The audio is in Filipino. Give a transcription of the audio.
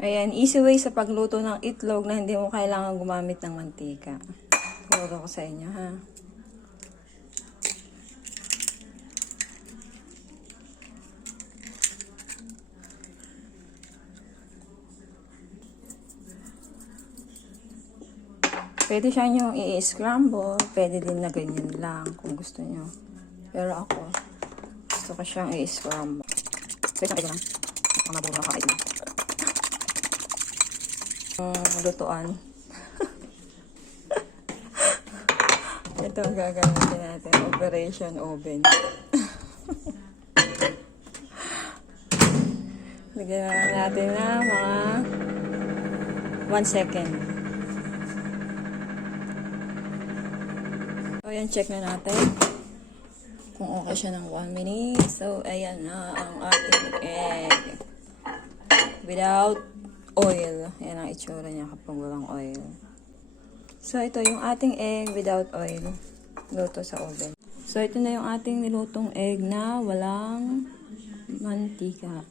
Ayan, easy way sa pagluto ng itlog na hindi mo kailangan gumamit ng mantika. Turo ko sa inyo, ha? Pwede siya nyo i-scramble. Pwede din na ganyan lang kung gusto nyo. Pero ako, gusto ko siyang i-scramble. So, isang ito lang. Ang maburo na kain. Lutuan. Ito ang gagamitin natin. Operation Oven. Lagyan natin na mga 1 second. So, ayan, check na natin kung okay siya ng 1 minute. So, ayan na ang ating egg. Without oil. Ayan ang itsura niya kapag walang oil. So, ito yung ating egg without oil. Luto sa oven. So, ito na yung ating nilutong egg na walang mantika.